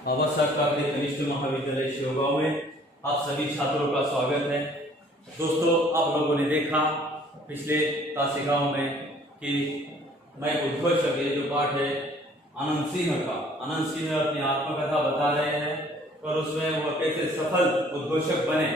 आवास सरकारी कनिष्ठ महाविद्यालय शिवगांव में आप सभी छात्रों का स्वागत है। दोस्तों, आप लोगों ने देखा पिछले तासिकाओं में कि मैं उद्घोषक, ये जो पाठ है आनंद सिंह का, आनंद सिंह अपनी आत्मकथा बता रहे हैं और उसमें वह कैसे सफल उद्घोषक बने,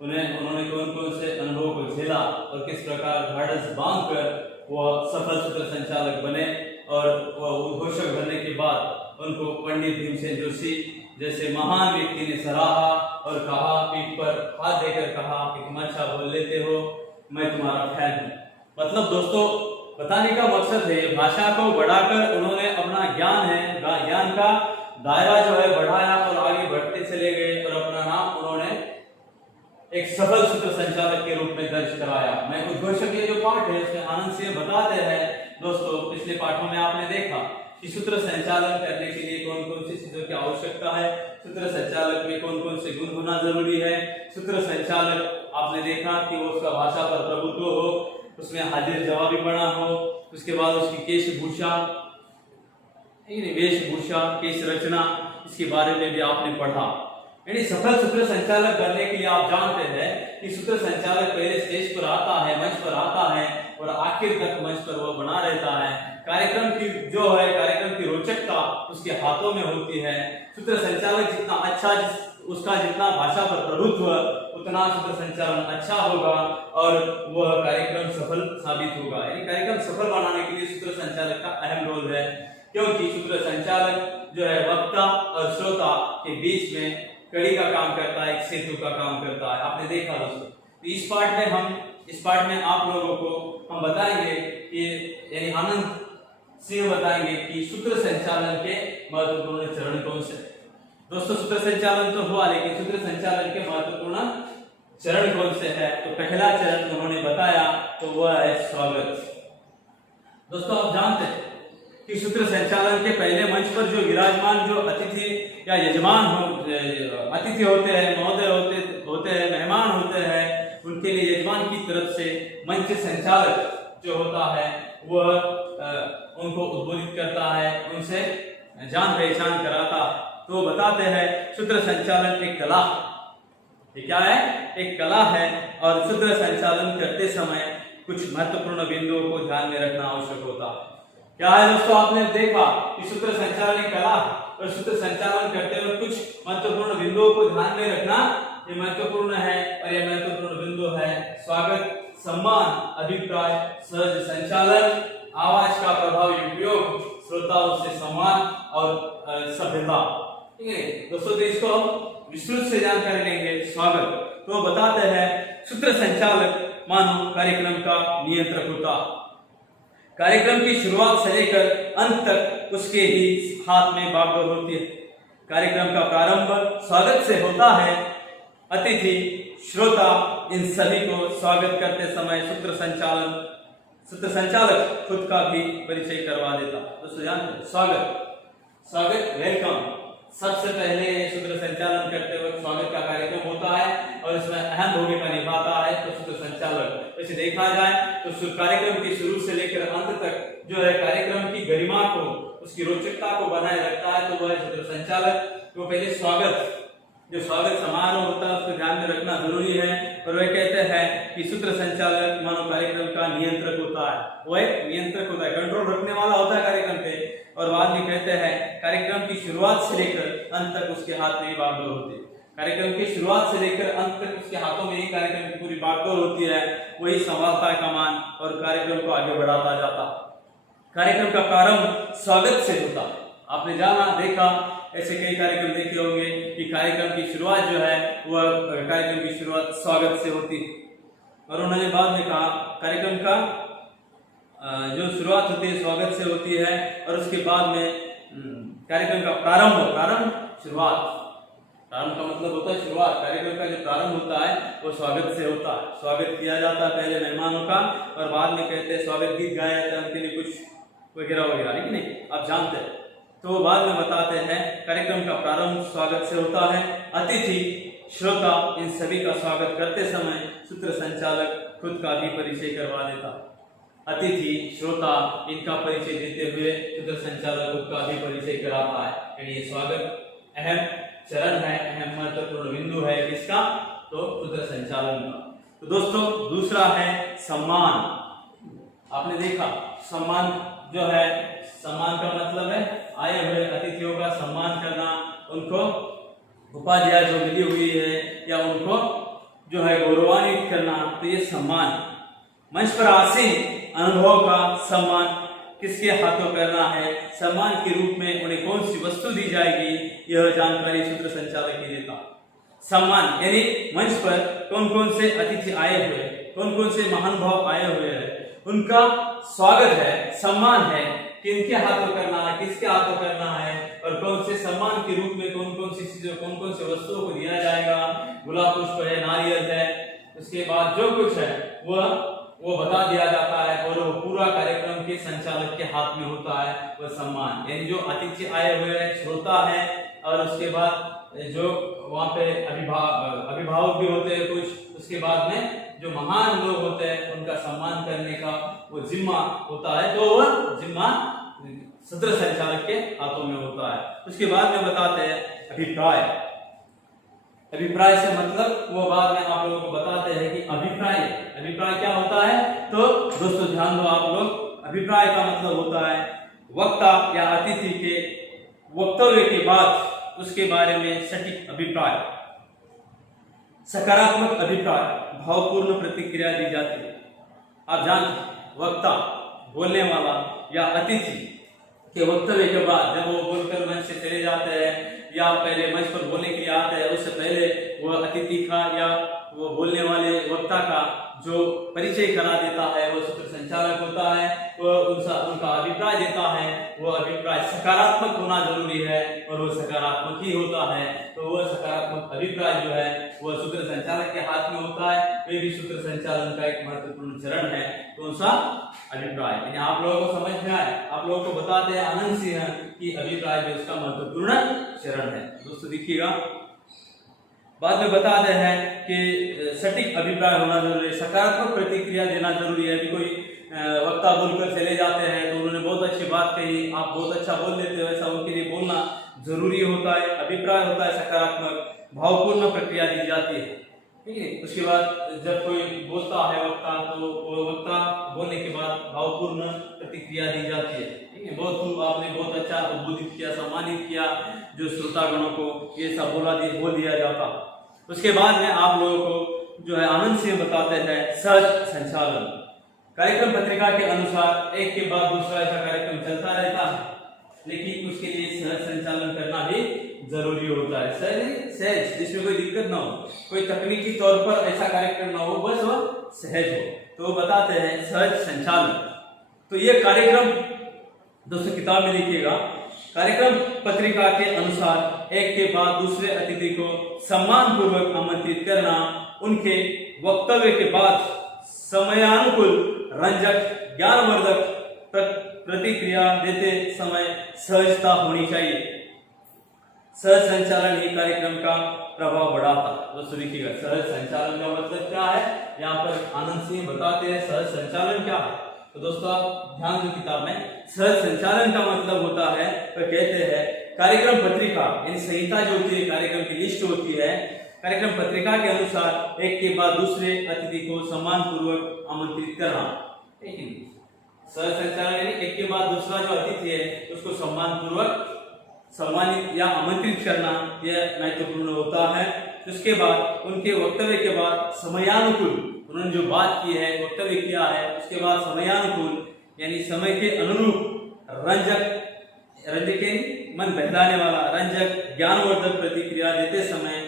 उन्होंने कौन कौन से अनुभव को झेला और किस प्रकार ढाढ़स बांधकर वह सफल सूत्र संचालक बने और वह उद्घोषक बनने के बाद उनको पंडित भीमसेन जोशी जैसे महान व्यक्ति ने सराहा और कहा, पीठ पर हाथ देकर कहा कि तुम अच्छा बोल लेते हो, मैं तुम्हारा फैन हूँ। मतलब दोस्तों, बताने का मकसद है भाषा को बढ़ाकर उन्होंने अपना ज्ञान का दायरा जो है बढ़ाया और आगे बढ़ते चले गए और अपना नाम उन्होंने एक सफल सूत्र संचालक के रूप में दर्ज कराया। मैं उद्घोषक ये जो पाठ है उसमें आनंद सिंह बताते हैं। दोस्तों, पिछले पाठों में आपने देखा कि सूत्र संचालन करने के लिए कौन कौन सी चीजों की आवश्यकता है, सूत्र संचालक में कौन कौन से गुण होना जरूरी है। सूत्र संचालक आपने देखा कि वो उसका भाषा पर प्रभुत्व हो, उसमें हाजिर जवाबी बना हो, उसके बाद उसकी वेशभूषा, केश रचना, इसके बारे में भी आपने पढ़ा। यानी सफल सूत्र संचालक बनने के लिए आप जानते हैं कि सूत्र संचालक पहले स्टेज पर आता है, मंच पर आता है और आखिर तक मंच पर वह बना रहता है। कार्यक्रम की रोचकता उसके हाथों में होती है। सूत्र संचालक जितना अच्छा, उसका जितना भाषा पर प्रभुत्व, उतना सूत्र संचालन अच्छा होगा और वह कार्यक्रम सफल साबित होगा। यानी कार्यक्रम सफल बनाने के लिए सूत्र संचालक का अहम रोल है, क्योंकि सूत्र संचालक जो है वक्ता और श्रोता के बीच में कड़ी का काम करता है, एक सेतु का काम करता है। आपने देखा दोस्तों। तो इस पाठ में आप लोगों को हम बताएंगे कि यानी आनंद सिंह बताएंगे कि सूत्र संचालन के महत्वपूर्ण चरण कौन से। दोस्तों, सूत्र संचालन तो हुआ, लेकिन सूत्र संचालन के महत्वपूर्ण चरण कौन से है? तो पहला चरण उन्होंने बताया तो वह है स्वागत। दोस्तों, आप जानते हैं कि सूत्र संचालन के पहले मंच पर जो विराजमान जो अतिथि या यजमान अतिथि होते हैं, महोदय होते हैं, मेहमान होते हैं, उनके लिए यजमान की तरफ से मंच संचालक जो होता है वह उनको उद्बोधित करता है, उनसे जान पहचान कराता। तो बताते हैं सूत्र संचालन एक कला, ये क्या है? एक कला है और सूत्र संचालन करते समय कुछ महत्वपूर्ण बिंदुओं को ध्यान में रखना आवश्यक होता है। क्या है दोस्तों? आपने देखा कि सूत्र संचालन एक कला है और सूत्र संचालन करते हुए कुछ महत्वपूर्ण बिंदुओं को ध्यान में रखना ये महत्वपूर्ण है। और ये महत्वपूर्ण बिंदु है स्वागत, सम्मान, अभिप्राय, सहज संचालन, आवाज का प्रभावी उपयोग, श्रोताओं से सम्मान और सभ्यता। ठीक है दोस्तों, तो इसको हम विस्तृत से जानकारी लेंगे। स्वागत तो बताते हैं सूत्र संचालक मानो कार्यक्रम का नियंत्रक होता। कार्यक्रम की शुरुआत से लेकर अंत तक उसके ही हाथ में बागडोर होती है। कार्यक्रम का प्रारंभ स्वागत से होता है। अतिथि, श्रोता, इन सभी को स्वागत करते समय सूत्र संचालक खुद का भी परिचय करवा देता। दोस्तों जानते हैं स्वागत वेलकम। सबसे पहले सूत्र संचालन करते वक्त स्वागत का कार्यक्रम होता है और इसमें अहम भूमिका निभाता है तो सूत्र संचालक। वैसे देखा जाए तो कार्यक्रम के शुरू से लेकर अंत तक जो है कार्यक्रम की गरिमा को, उसकी रोचकता को बनाए रखता है तो वह सूत्र संचालक। तो पहले जो स्वागत समारोह होता है उसको ध्यान में रखना जरूरी है और वह कहते हैं कि सूत्र संचालक मानो कार्यक्रम का नियंत्रक होता है। वह एक नियंत्रक होता है, कंट्रोल रखने वाला होता है कार्यक्रम पे। और बाद में कहते हैं कार्यक्रम की शुरुआत से लेकर अंत तक उसके हाथ में ही बागडोर होती है। कार्यक्रम की शुरुआत से लेकर अंत तक उसके हाथों में ही कार्यक्रम की पूरी बागडोर होती है। वही संभालता है कमान और कार्यक्रम को आगे बढ़ाता जाता। कार्यक्रम का प्रारंभ स्वागत से होता। आपने जाना देखा, ऐसे कई कार्यक्रम देखे होंगे कि कार्यक्रम की शुरुआत जो है वह कार्यक्रम की शुरुआत स्वागत से होती है। और उन्होंने बाद में कहा कार्यक्रम का जो शुरुआत होती है स्वागत से होती है और उसके बाद में कार्यक्रम का शुरुआत का मतलब होता है शुरुआत। कार्यक्रम का जो प्रारंभ होता है वो स्वागत से होता है। स्वागत किया जाता है पहले मेहमानों का और बाद में कहते हैं स्वागत गीत गाया जाता है उनके लिए कुछ वगैरह, है कि नहीं? आप जानते हैं। तो बाद में बताते हैं कार्यक्रम का प्रारंभ स्वागत से होता है। अतिथि, श्रोता, इन सभी का स्वागत करते समय सूत्र संचालक खुद का भी परिचय करवा देता। अतिथि, श्रोता, इनका परिचय देते हुए सूत्र संचालक खुद का भी परिचय कराता है। यानी स्वागत अहम चरण है, अहम महत्वपूर्ण बिंदु है किसका, तो सूत्र संचालन का। तो दोस्तों दूसरा है सम्मान। आपने देखा सम्मान जो है, सम्मान का मतलब है आए हुए अतिथियों का सम्मान करना, उनको उपाधियां जो मिली हुई है या उनको जो है गौरवान्वित करना, तो ये सम्मान। मंच पर आसीन अनुभव का सम्मान किसके हाथों करना है, सम्मान के रूप में उन्हें कौन सी वस्तु दी जाएगी, यह जानकारी सूत्र संचालक ही देता। सम्मान यानी मंच पर कौन कौन से अतिथि आए हुए, कौन कौन से महानुभाव आए हुए हैं, उनका स्वागत है, सम्मान है, किनके हाथों करना है, किसके हाथों करना है, और कौन से सम्मान के रूप में कौन कौन सी चीजों, कौन कौन से वस्तुओं को दिया जाएगा। गुलाब पुष्प है, नारियल है, उसके बाद जो कुछ है वो बता दिया जाता है, और वो पूरा कार्यक्रम के संचालक के हाथ में होता है वह सम्मान। यानी जो अतिथि आए हुए हैं, श्रोता है, और उसके बाद जो वहाँ पे अभिभावक भी होते हैं कुछ, उसके बाद में जो महान लोग होते हैं उनका सम्मान करने का वो जिम्मा होता है, तो वह जिम्मा सत्र संचालक के हाथों में होता है। उसके बाद में बताते हैं अभिप्राय। अभिप्राय से मतलब वो बाद में आप लोगों को बताते हैं कि अभिप्राय क्या होता है। तो दोस्तों ध्यान दो आप लोग, अभिप्राय का मतलब होता है वक्ता या अतिथि के वक्तव्य के बाद उसके बारे में सटीक अभिप्राय, सकारात्मक अभिप्राय, भावपूर्ण प्रतिक्रिया दी जाती है। आप जानते वक्ता बोलने वाला या अतिथि के वक्तव्य के बाद जब वो बोलकर मंच से चले जाते हैं या पहले मंच पर बोलने के लिए आते हैं, उससे पहले वो अतिथि का या वो बोलने वाले वक्ता का जो परिचय करा देता है वो सूत्र संचालक होता है। वो उनका अभिप्राय देता है, वो अभिप्राय सकारात्मक होना जरूरी है और वो सकारात्मक ही होता है। तो वो सकारात्मक अभिप्राय जो है वो सूत्र संचालक के हाथ में होता है। ये भी सूत्र संचालन का एक महत्वपूर्ण चरण है। कौन सा? अभिप्राय। यानी आप लोगों को समझ में आए, आप लोगों को बताते हैं आनंद सिंह कि अभिप्राय जो इसका महत्वपूर्ण चरण है। दोस्तों देखिएगा, बाद में बताते हैं कि सटीक अभिप्राय होना जरूरी है, सकारात्मक प्रतिक्रिया देना जरूरी है। अभी कोई वक्ता बोलकर चले जाते हैं तो उन्होंने बहुत अच्छी बात कही, आप बहुत अच्छा बोल लेते हो, ऐसा उनके लिए बोलना जरूरी होता है। अभिप्राय होता है सकारात्मक, भावपूर्ण प्रक्रिया दी जाती है। ठीक है। उसके बाद जब कोई बोलता है वक्ता, तो वो वक्ता बोलने के बाद भावपूर्ण प्रतिक्रिया दी जाती है। ठीक है, बहुत आपने बहुत अच्छा उद्बोधित किया, सम्मानित किया जो श्रोतागणों को, ये सब बोल दिया जाता। उसके बाद में आप लोगों को जो है आनंद से बताते हैं सहज संचालन। कार्यक्रम पत्रिका के अनुसार एक के बाद दूसरा ऐसा कार्यक्रम चलता रहता है, लेकिन उसके लिए सहज संचालन करना भी जरूरी होता है। सहज जिसमें कोई दिक्कत ना हो, कोई तकनीकी तौर पर ऐसा कार्यक्रम ना हो, बस वो सहज हो, तो वो बताते हैं सहज संचालन। तो ये कार्यक्रम दोस्तों किताब में देखिएगा, कार्यक्रम पत्रिका के अनुसार एक के बाद दूसरे अतिथि को सम्मान पूर्वक आमंत्रित करना, उनके वक्तव्य के बाद समयानुकूल, रंजक, ज्ञानवर्धक प्रतिक्रिया देते समय सहजता होनी चाहिए। सहज संचालन ही कार्यक्रम का प्रभाव बढ़ाता है। दोस्तों देखिएगा, सहज संचालन का मतलब क्या है, यहाँ पर आनंद सिंह बताते हैं सहज संचालन क्या है। तो दोस्तों आप ध्यान दो किताब में, सहज संचालन का मतलब होता है, तो कहते हैं कार्यक्रम पत्रिका यानी संहिता जो होती है, कार्यक्रम की लिस्ट होती है, कार्यक्रम पत्रिका के अनुसार एक के बाद दूसरे अतिथि को सम्मान पूर्वक आमंत्रित करना। ठीक है, सहज संचालन यानी एक के बाद दूसरा जो अतिथि है उसको सम्मान पूर्वक सम्मानित या आमंत्रित करना, यह महत्वपूर्ण होता है। उसके बाद उनके वक्तव्य के बाद समयानुकूल, उन्होंने जो बात की है, वक्तव्य किया है, उसके बाद समयानुकूल यानी समय के अनुरूप, रंजक मन बहलाने वाला, रंजक ज्ञानवर्धक प्रतिक्रिया देते समय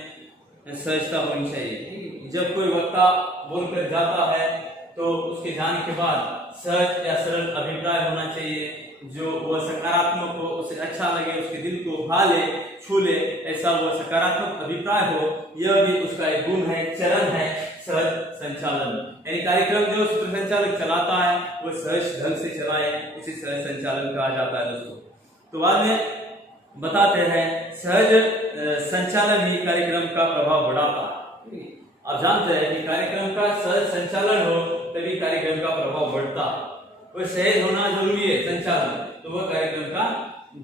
सहजता होनी चाहिए। जब कोई वक्ता बोलकर जाता है तो उसके जाने के बाद सहज या सरल अभिप्राय होना चाहिए, जो वह सकारात्मक हो, उसे अच्छा लगे, उसके दिल को भा ले, छू ले, ऐसा वह सकारात्मक अभिप्राय हो। यह भी उसका एक गुण है, चरण है सहज संचालन। यानी कार्यक्रम जो सूत्र संचालक चलाता है वो सहज ढंग से चलाए, उसे सहज संचालन कहा जाता है। दोस्तों तो बाद में बताते हैं सहज संचालन ही कार्यक्रम का प्रभाव बढ़ाता है। आप जानते हैं कि कार्यक्रम का सहज संचालन हो तभी कार्यक्रम का प्रभाव बढ़ता है, और सहज होना जरूरी है संचालन, तो वह कार्यक्रम का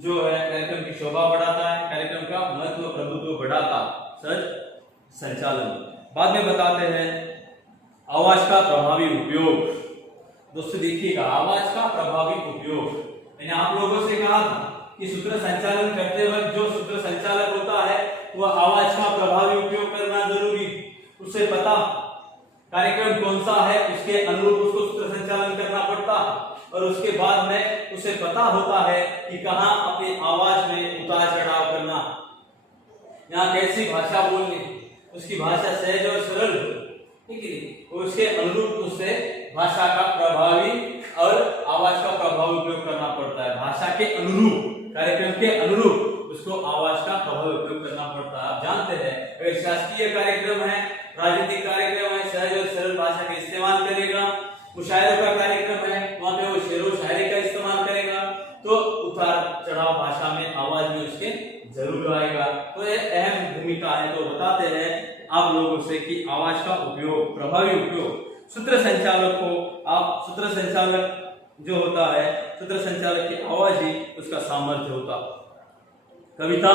जो है कार्यक्रम की शोभा बढ़ाता है, कार्यक्रम का महत्व सहज संचालन। बाद में बताते हैं आवाज का प्रभावी उपयोग। दोस्तों देखिएगा, आवाज का प्रभावी उपयोग, मैंने आप लोगों से कहा था कि सूत्र संचालन करते वक्त जो सूत्र संचालक होता है वह आवाज का प्रभावी उपयोग करना जरूरी, उसे पता कार्यक्रम कौन सा है उसके अनुरूप उसको सूत्र संचालन करना पड़ता है, और उसके बाद में उसे पता होता है कि कहाँ अपनी आवाज में उतार चढ़ाव करना, यहाँ कैसी भाषा बोलनी, उसकी भाषा सहज और सरल हो, ठीक है, उसके अनुरूप उससे भाषा का प्रभावी और आवाज का प्रभावी उपयोग करना पड़ता है। भाषा के अनुरूप, कार्यक्रम के अनुरूप उसको आवाज का प्रभावी उपयोग करना पड़ता है। आप जानते हैं अगर शासकीय कार्यक्रम है, राजनीतिक कार्यक्रम है, सहज और सरल भाषा का इस्तेमाल करेगा, मुशायरों का कार्यक्रम है वहां पे वो शेरो शायरी का इस्तेमाल करेगा, तो उतार चढ़ाव भाषा में आवाज में उसके जरूर आएगा। तो ये अहम भूमिका है। तो बताते हैं आप लोगों से कि आवाज का उपयोग, प्रभावी उपयोग, सूत्र संचालक को आप सूत्र संचालक जो होता है, सूत्र संचालक की आवाज ही उसका सामर्थ्य होता। कविता,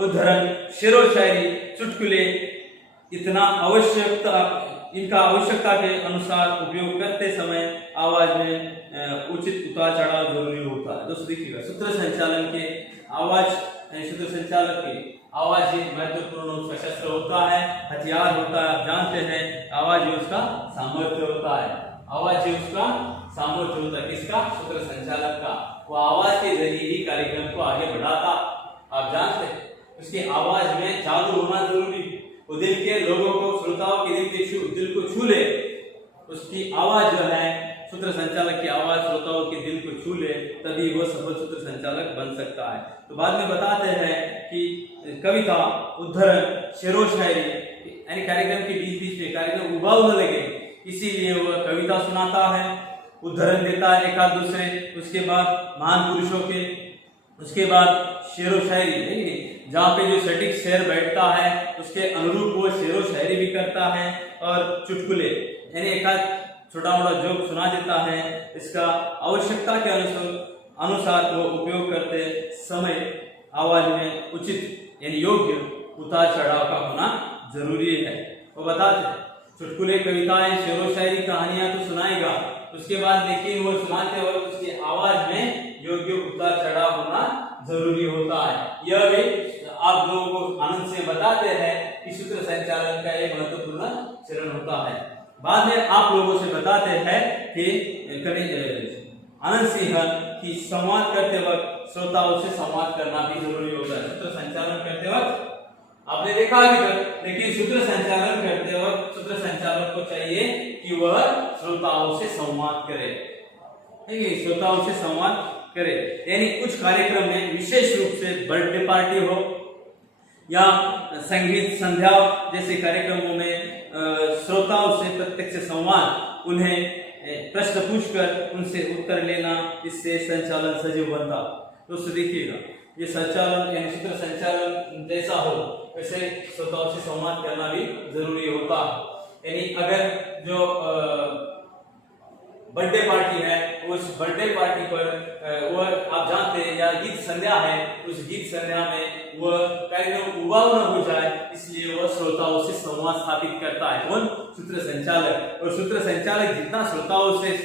उद्धरण, शेरो शायरी, चुटकुले इतना इनका आवश्यकता के अनुसार उपयोग करते समय आवाज में उचित उतार चढ़ाव जरूरी होता है। दोस्तों देखिएगा, सूत्र संचालन के आवाज, सूत्र संचालक की आवाज ही महत्वपूर्ण उसका शस्त्र होता है, हथियार होता है। आप जानते हैं आवाज ही उसका सामर्थ्य होता है, आवाज ही उसका सामर्थ्य होता है। किसका? सूत्र संचालक का। वो आवाज के जरिए ही कार्यक्रम को आगे बढ़ाता। आप जानते हैं उसकी आवाज में जादू होना जरूरी, वो दिल के लोगों को, श्रोताओं के दिल को छू ले, उसकी आवाज जो है, सूत्र संचालक की आवाज श्रोताओं के दिल को छू ले, तभी वो सफल सूत्र संचालक बन सकता है। तो बाद में बताते हैं कि कविता, उद्धरण, शेरो शायरी यानी कार्यक्रम के बीच बीच में कार्यक्रम उबाऊ न लगे, इसीलिए वह कविता सुनाता है, उद्धरण देता है एक आध दूसरे, उसके बाद महान पुरुषों के, उसके बाद शेरो शायरी जहाँ पे जो सटीक शेर बैठता है उसके अनुरूप वो शेरो शायरी भी करता है, और चुटकुले यानी एक आध छोटा मोटा जोक सुना देता है। इसका आवश्यकता के अनुसार वो उपयोग करते समय आवाज में उचित यानी योग्य उतार चढ़ाव का होना जरूरी है। वो बताते हैं चुटकुले, कविताएं, शेरो शायरी, कहानियां तो सुनाएगा, उसके बाद लेकिन वो सुनाते वक्त उसकी आवाज में योग्य उतार चढ़ाव होना जरूरी होता है। यह भी आप लोगों को आनंद से बताते हैं कि सूत्र संचालन का एक महत्वपूर्ण चरण होता है। बाद में आप लोगों से बताते हैं कि आनंद सिंह की संवाद करते वक्त श्रोताओं से संवाद करना भी जरूरी होता है। सूत्र संचालन करते वक्त आपने देखा अभी तक, लेकिन सूत्र संचालन करते वक्त सूत्र संचालक को चाहिए कि वह श्रोताओं से संवाद करे, श्रोताओं से संवाद करे। यानी कुछ कार्यक्रम में विशेष रूप से बर्थडे पार्टी हो या संगीत संध्या जैसे कार्यक्रमों में श्रोताओं से प्रत्यक्ष संवाद, उन्हें प्रश्न पूछकर उनसे उत्तर लेना, इससे संचालन सजीव बनता। दोस्तों देखिएगा, ये संचालन यानी सूत्र संचालन जैसा हो वैसे श्रोताओं से संवाद करना भी जरूरी होता है। यानी अगर जो बर्थडे पार्टी है, उस बर्थडे पार्टी पर वह आप जानते हैं या गीत संध्या है, उस गीत संध्या में वह कार्यक्रम उबाऊ न हो जाए, इसलिए वह श्रोताओं से संवाद स्थापित करता है। कौन? सूत्र संचालक। और सूत्र संचालक जितना श्रोताओं से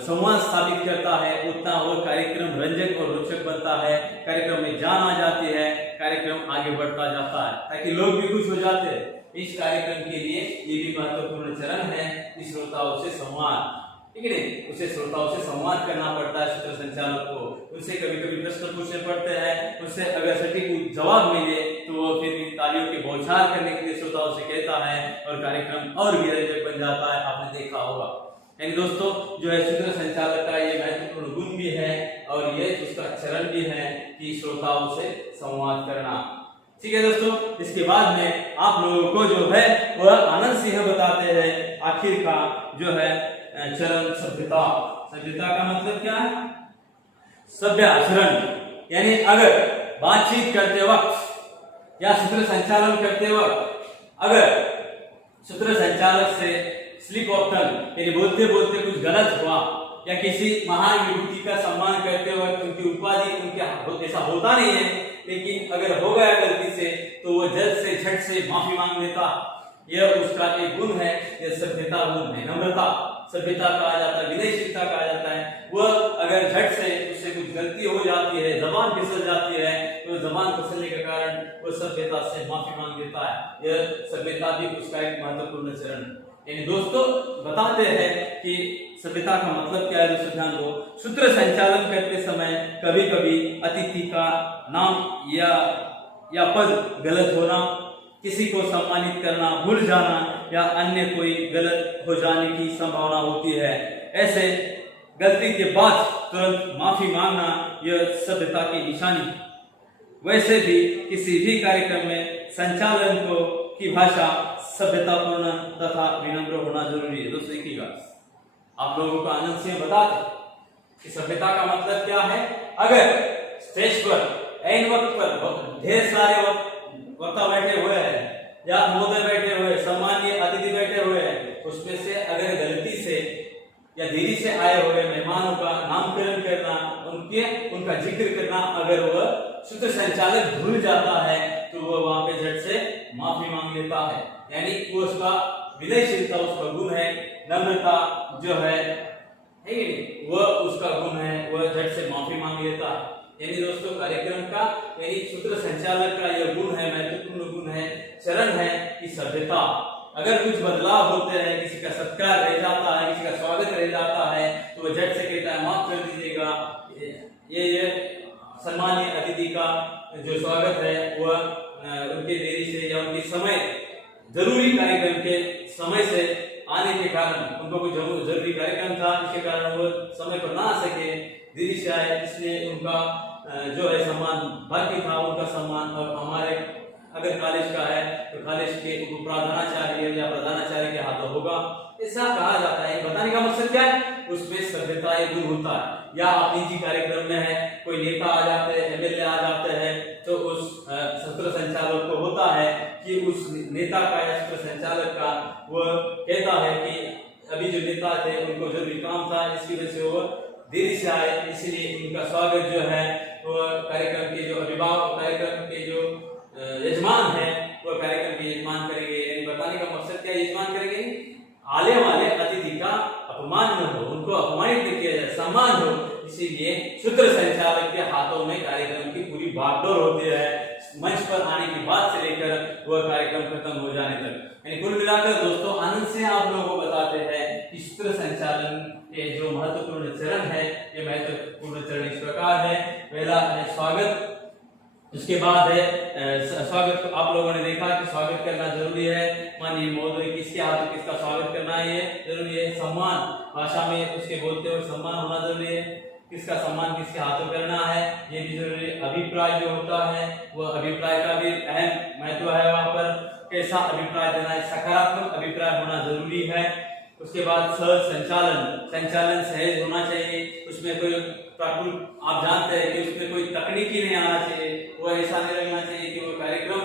संवाद स्थापित करता है उतना वह कार्यक्रम रंजक और रोचक बनता है, कार्यक्रम में जान आ जाती है, कार्यक्रम आगे बढ़ता जाता है, ताकि लोग भी खुश हो जाते हैं। इस कार्यक्रम के लिए ये भी महत्वपूर्ण चरण है कि श्रोताओं से संवाद, ठीक है, उसे श्रोताओं से संवाद करना पड़ता है सूत्र संचालक को। उससे कभी कभी प्रश्न पूछने पड़ते हैं, उससे अगर सटीक जवाब मिले तो वो फिर तालियों के बौछार करने के लिए श्रोताओं से कहता है और कार्यक्रम और भी रंजक बन जाता है। आपने देखा होगा। यानी दोस्तों जो है सूत्र संचालक का ये महत्वपूर्ण गुण भी है और ये उसका चरण भी है कि श्रोताओं से संवाद करना। ठीक है दोस्तों, इसके बाद में आप लोगों को जो है वह आनंद सिंह बताते हैं आखिर का जो है चरण सभ्यता। सभ्यता का मतलब क्या है? सभ्य आचरण। यानी अगर बातचीत करते वक्त या सूत्र संचालन करते वक्त अगर सूत्र संचालक से स्लिप ऑफ टंग यानी बोलते बोलते कुछ गलत हुआ या किसी महान विभूति का सम्मान करते वक्त उनकी उपाधि उनके ऐसा होता नहीं है, लेकिन अगर हो गया गलती से तो वो जल्द से झट से माफी मांग लेता, यह उसका एक गुण है, यह सभ्यता गुण है। नम्रता सभ्यता कहा जाता है, विनयशीलता कहा जाता है। वह अगर झट से उससे कुछ गलती हो जाती है, जबान फिसल जाती है, तो जबान फिसलने के कारण वह सभ्यता से माफी मांग लेता है। यह सभ्यता भी उसका एक महत्वपूर्ण चरण है। यानी दोस्तों बताते हैं कि सभ्यता का मतलब क्या है। दोस्तों ध्यान दो, सूत्र संचालन करते समय कभी कभी अतिथि का नाम या पद गलत होना, किसी को सम्मानित करना भूल जाना या अन्य कोई गलत हो जाने की संभावना होती है। ऐसे गलती के बाद तुरंत माफी मांगना यह सभ्यता की निशानी। वैसे भी किसी भी कार्यक्रम में संचालन की भाषा सभ्यतापूर्ण तथा विनम्र होना जरूरी है। दोस्तों एक ही बात आप लोगों को आनंद से बता दें कि सभ्यता का मतलब क्या है। अगर स्टेज पर ऐन वक्त पर ढेर सारे वक्ता बैठे हुए हैं या महोदय बैठे हुए, सम्मानीय अतिथि बैठे हुए हैं, उसमें से अगर गलती से या देरी से आए हुए मेहमानों का नामकरण करना, उनका जिक्र करना, अगर वह सूत्र संचालक भूल जाता है तो वह वहां पे झट से माफी मांग लेता है। यानी वो उसका विनयशीलता उसका गुण है, नम्रता जो है वह उसका गुण है, वह झट से माफी मांग लेता है। यानी दोस्तों कार्यक्रम का यानी सूत्र संचालक का यह गुण है, महत्वपूर्ण गुण है, चरण है कि सभ्यता। अगर कुछ बदलाव होते हैं, किसी का सत्कार रह जाता है, किसी का स्वागत रह जाता है, तो वह झट से कहता है माफ कर दीजिएगा, ये सम्मानीय अतिथि का जो स्वागत है वह उनके देरी से या उनके समय जरूरी कार्यक्रम के समय से आने के कारण, उनको कोई जरूरी कार्यक्रम था इसके कारण वो समय पर ना आ सके, देरी से आए, इसलिए उनका जो है सम्मान बाकी था, उनका सम्मान अब हमारे अगर कॉलेज का है तो कॉलेज के प्रधानाचार्य या प्रधानाचार्य के हाथों होगा, ऐसा कहा जाता है। बताने का मकसद क्या है, उसमें सभ्यता एक गुण होता है। या आप निजी कार्यक्रम में है, कोई नेता आ जाते हैं, एमएलए आ जाते हैं, तो उस सत्र संचालक को होता है कि उस नेता का या सत्र संचालक का वह कहता है कि अभी जो नेता थे उनको जरूरी काम था, इसकी वजह से वो देरी से आए, इसलिए उनका स्वागत जो है वो कार्यक्रम के जो अभिभावक, कार्यक्रम के जो यजमान है वो कार्यक्रम के यजमान करेंगे। यानी बताने का मकसद क्या, यजमान करेंगे, आने वाले अतिथि का अपमान न हो, उनको अपमानित किया जाए, सम्मान हो, इसीलिए सूत्र संचालक के हाथों में कार्यक्रम की पूरी बागडोर होती है, मंच पर आने की बात से लेकर वह कार्यक्रम खत्म हो जाने तक। यानी कुल मिलाकर दोस्तों आनंद से आप लोगों को बताते हैं कि सूत्र संचालन के जो महत्वपूर्ण चरण है, ये महत्वपूर्ण चरण इस प्रकार है। पहला है स्वागत, उसके बाद है स्वागत। आप लोगों ने देखा कि स्वागत करना जरूरी है, माननीय महोदय किसके हाथ किसका स्वागत करना है ये जरूरी है। सम्मान भाषा में उसके बोलते हुए सम्मान होना जरूरी है, किसका सम्मान किसके हाथों करना है ये भी जरूरी है। अभिप्राय जो होता है वह अभिप्राय का भी अहम महत्व है, वहां पर कैसा अभिप्राय देना है, सकारात्मक अभिप्राय होना जरूरी है। उसके बाद सहज संचालन, संचालन सहज होना चाहिए, उसमें कोई आप जानते हैं कि उसमें कोई तकनीकी नहीं आना चाहिए, वो ऐसा नहीं लगना चाहिए कि वो कार्यक्रम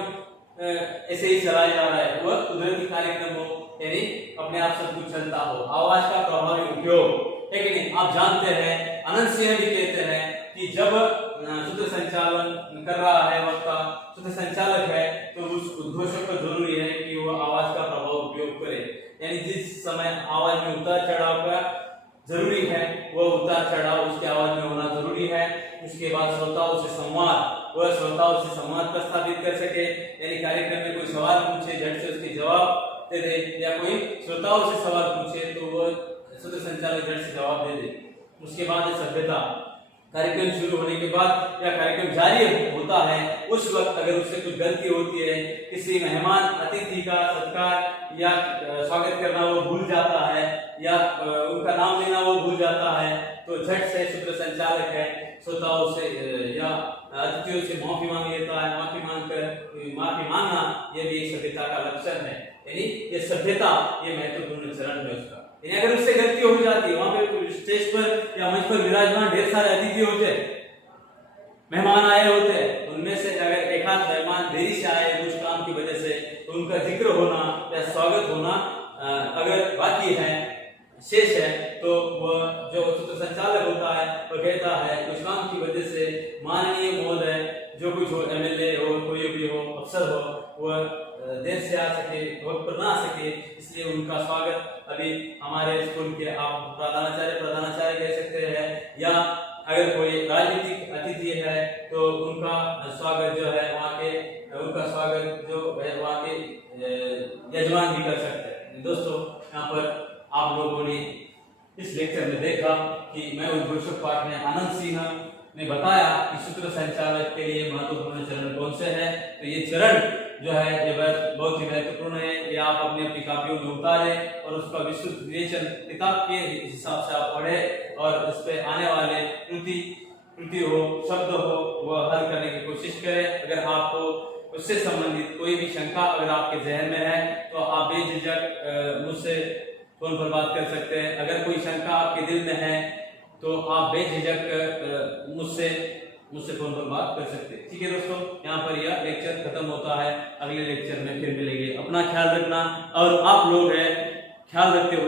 ऐसे ही चलाया जा रहा है, वह कुदरती कार्यक्रम हो, यानी अपने आप सब कुछ चलता हो। आवाज का प्रभावी उपयोग है कि नहीं, आप जानते हैं अनंत सिंह भी कहते हैं कि जब सूत्र संचालन कर रहा है वक्ता, सूत्र संचालक है, तो उस उद्घोषक को जरूरी है कि वो आवाज का प्रभाव उपयोग करे। यानी जिस समय आवाज में उतार चढ़ाव का जरूरी है, वो उतार चढ़ाव उसके आवाज में होना जरूरी है। उसके बाद श्रोताओं से संवाद, वह श्रोताओं से संवाद प्रस्थापित कर सके, यानी कार्यक्रम में कोई सवाल पूछे झट से उसके जवाब दे दे, या कोई श्रोताओं से सवाल पूछे तो वो सूत्र संचालक झट से जवाब दे दे। उसके बाद है सभ्यता, कार्यक्रम शुरू होने के बाद या कार्यक्रम जारी होता है उस वक्त अगर उससे कुछ गलती होती है, किसी मेहमान अतिथि का सत्कार या स्वागत करना वो भूल जाता है या उनका नाम लेना वो भूल जाता है, तो झट से सूत्र संचालक है श्रोताओं से या अतिथियों से माफी मांग लेता है। माफी मांगना ये भी एक सभ्यता का लक्षण है, यानी ये सभ्यता ये महत्वपूर्ण चरण है उसका। यानी अगर उससे गलती हो जाती है, वहां पे स्टेज पर या मंच पर विराजमान ढेर सारे अतिथि होते, मेहमान आए होते, उनमें से अगर एक आध मेहमान देरी से आए कुछ काम की वजह से, तो उनका जिक्र होना या स्वागत होना अगर बाकी है, शेष है, तो वह जो सूत्र संचालक होता है वह कहता है कुछ काम की वजह से माननीय महोदय जो कुछ हो, एमएलए हो, कोई भी हो, अफसर हो, वह देर से आ सके, वक्त पर ना आ सके, इसलिए उनका स्वागत अभी हमारे स्कूल के आप प्रधानाचार्य कह सकते हैं, या अगर कोई राजनीतिक अतिथि है तो उनका स्वागत जो है वहाँ के यजमान भी कर सकते हैं। दोस्तों, यहाँ पर आप लोगों ने इस लेक्चर में देखा कि मैं उद्घोषक पाठ में आनंद सिंह ने बताया कि सूत्र संचालक के लिए महत्वपूर्ण चरण कौन से हैं। तो ये चरण जो है ये बहुत ही महत्वपूर्ण है, ये आप अपनी अपनी कापियों में उतारें और उसका विस्तृत विवेचन किताब के हिसाब से आप पढ़ें और इस पे आने वाले त्रुटि हो, शब्द हो, वह हल करने की कोशिश करें। अगर आपको उससे संबंधित कोई भी शंका अगर आपके जहन में है तो आप बेझिझक मुझसे फोन पर बात कर सकते हैं। अगर कोई शंका आपके दिल में है तो आप बेझिझक मुझसे फोन पर बात कर सकते हैं। ठीक है दोस्तों, यहाँ पर यह लेक्चर खत्म होता है। अगले लेक्चर में फिर मिलेंगे। अपना ख्याल रखना और आप लोग है ख्याल रखते हुए